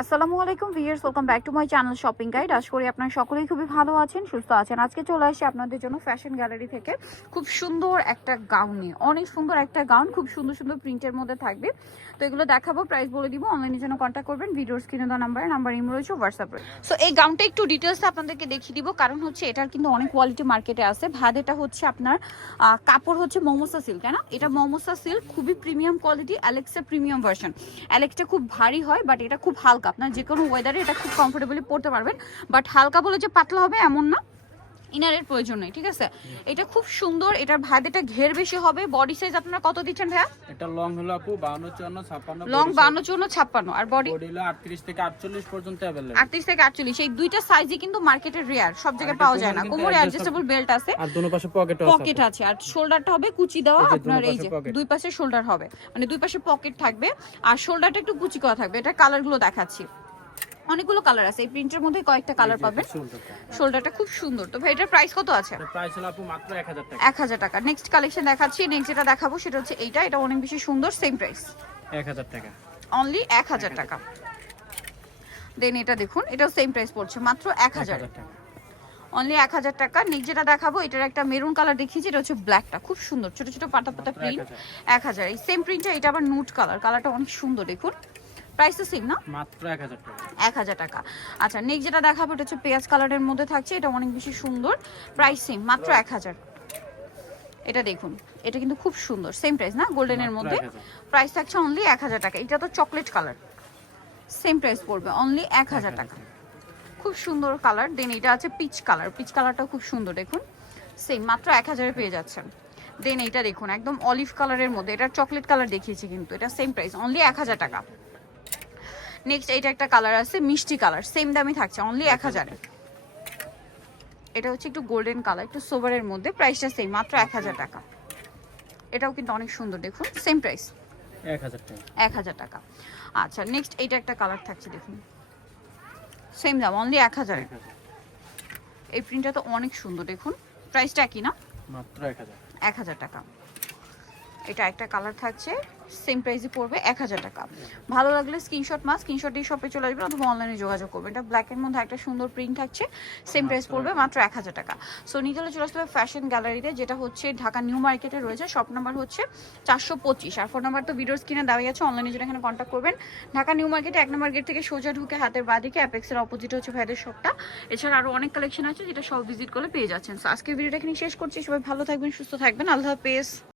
আসসালামু আলাইকুম viewers, welcome back to my channel shopping guide. আশা করি আপনারা সকলেই খুবই ভালো আছেন, সুস্থ আছেন। আজকে চলে আসি আপনাদের জন্য ফ্যাশন গ্যালারি থেকে খুব সুন্দর একটা গাউন নিয়ে। অনেক সুন্দর একটা গাউন, খুব সুন্দর সুন্দর প্রিন্টের মধ্যে থাকবে। তো এগুলো দেখাবো, প্রাইস বলে দিব। অনলাইনে জন্য কন্ট্যাক্ট করবেন, ভিডিওর স্ক্রিনে দেওয়া নাম্বার ইমো রয়েছে, হোয়াটসঅ্যাপ রয়েছে। সো এই গাউনটা একটু ডিটেলসে আপনাদেরকে দেখিয়ে দিব, কারণ হচ্ছে এটার কিন্তু অনেক কোয়ালিটি মার্কেটে আছে। ভাদেটা হচ্ছে আপনার কাপড় হচ্ছে মমোসা সিল্ক, তাই না? এটা মমোসা সিল্ক, খুবই premium quality, Alexa premium version. অ্যালেক্সটা খুব ভারী হয়, বাট এটা খুব হালকা। আপনার যে কোনো ওয়েদারে এটা খুব কমফোর্টেবলি পরতে পারবেন, বাট হালকা বলে যে পাতলা হবে এমন না, ইনারের প্রয়োজন নেই, ঠিক আছে? এটা খুব সুন্দর, এটার ভাইদেটা ঘের বেশি হবে। বডি সাইজ আপনারা কত দিচ্ছেন ভাইয়া? এটা লং হলো আপু 52 54 56, লং 52 56, আর বডি হলো 38 থেকে 48 পর্যন্ত अवेलेबल। 38 থেকে 48, এই দুইটা সাইজই কিন্তু মার্কেটে রেয়ার, সব জায়গায় পাওয়া যায় না। কোমরে অ্যাডজাস্টেবল বেল্ট আছে, আর দুনো পাশে পকেট আছে, আর শোল্ডারটা হবে কুচি দেওয়া। আপনার এই যে দুই পাশে শোল্ডার হবে, মানে দুই পাশে পকেট থাকবে, আর শোল্ডারটা একটু কুচি করা থাকবে। এটা কালারগুলো দেখাচ্ছি, অনেকগুলো কালার আছে এই প্রিন্টের মধ্যে, কয়েকটা কালার পাবেন। শোল্ডারটা খুব সুন্দর। তো ভাই এটার প্রাইস কত আছে? প্রাইস হলো আপু মাত্র 1000 টাকা। 1000 টাকা। নেক্সট কালেকশন দেখাচ্ছি। নেক্সট যেটা দেখাবো সেটা হচ্ছে এটা অনেক বেশি সুন্দর, সেম প্রাইস 1000 টাকা, অনলি 1000 টাকা। দেন এটা দেখুন, এটাও সেম প্রাইস পড়ছে মাত্র 1000 টাকা, অনলি 1000 টাকা। নেক্সট যেটা দেখাবো, এটার একটা মেরুন কালার দেখিয়েছি, এটা হচ্ছে ব্ল্যাকটা, খুব সুন্দর, ছোট ছোট পাতা পাতা প্রিন্ট। 1000। এই সেম প্রিন্টটা, এটা আবার নুট কালারটা অনেক সুন্দর। দেখুন প্রাইস তো সেম না, মাত্র 1000 টাকা। 1000 টাকা। আচ্ছা, নেক্সট যেটা দেখাবো এটা হচ্ছে পেঁয়াজ কালারের মধ্যে থাকছে, এটা অনেক বেশি সুন্দর, প্রাইস সেম মাত্র 1000। এটা দেখুন, এটা কিন্তু খুব সুন্দর, সেম প্রাইস না, গোল্ডেনের মধ্যে। প্রাইস থাকছে অনলি 1000 টাকা। এটা তো চকলেট কালার, সেম প্রাইস পড়বে অনলি 1000 টাকা। খুব সুন্দর কালার। দেন এটা আছে পিচ কালারটাও খুব সুন্দর, দেখুন সেম মাত্র 1000-এ পেয়ে যাচ্ছেন। দেন এটা দেখুন, একদম অলিভ কালারের মধ্যে, এটা চকলেট কালার দেখিয়েছি, কিন্তু এটা সেম প্রাইস অনলি 1000 টাকা। নেক্সট এটা একটা কালার আছে মিষ্টি কালার, সেম দামই থাকছে অনলি 1000-এ। এটা হচ্ছে একটু গোল্ডেন কালার, একটু সোভারের মধ্যে, প্রাইসটা সেম মাত্র 1000 টাকা। এটাও কিন্তু অনেক সুন্দর, দেখুন সেম প্রাইস 1000 টাকা। 1000 টাকা। আচ্ছা, নেক্সট এটা একটা কালার থাকছে, দেখুন সেম দাম অনলি 1000-এ। এই প্রিন্টটা তো অনেক সুন্দর, দেখুন প্রাইসটা কি না, মাত্র 1000। 1000 টাকা। এটা একটা কালার থাকছে, সেম প্রাইসই পড়বে 1000 টাকা। ভালো লাগলে স্ক্রিনশট দিয়ে শপে চলে আসবেন, অথবা অনলাইনে যোগাযোগ করবেন। এটা ব্ল্যাকের মধ্যে একটা সুন্দর প্রিন্ট থাকছে, সেম প্রাইস পড়বে মাত্র 1000 টাকা। সো নিতে হলে চলে আসতে হবে ফ্যাশন গ্যালারিতে, যেটা হচ্ছে ঢাকা নিউ মার্কেটে রয়েছে। শপ নাম্বার হচ্ছে 425, আর ফোন নাম্বার তো ভিডিওর স্ক্রিনে দেওয়াই আছে। অনলাইনে যেটা এখানে কন্ট্যাক্ট করবেন। ঢাকা নিউ মার্কেটে 1 নম্বর গেট থেকে সোজা ঢুকে হাতের বাঁদিকে অ্যাপেক্সের অপোজিটে হচ্ছে ভাইদের শপটা। এছাড়া আরও অনেক কালেকশন আছে, যেটা সব ভিজিট করলে পেয়ে যাচ্ছেন। সো আজকের ভিডিওটা এখানে শেষ করছি। সবাই ভালো থাকবেন, সুস্থ থাকবেন, আল্লাহ হাফেজ।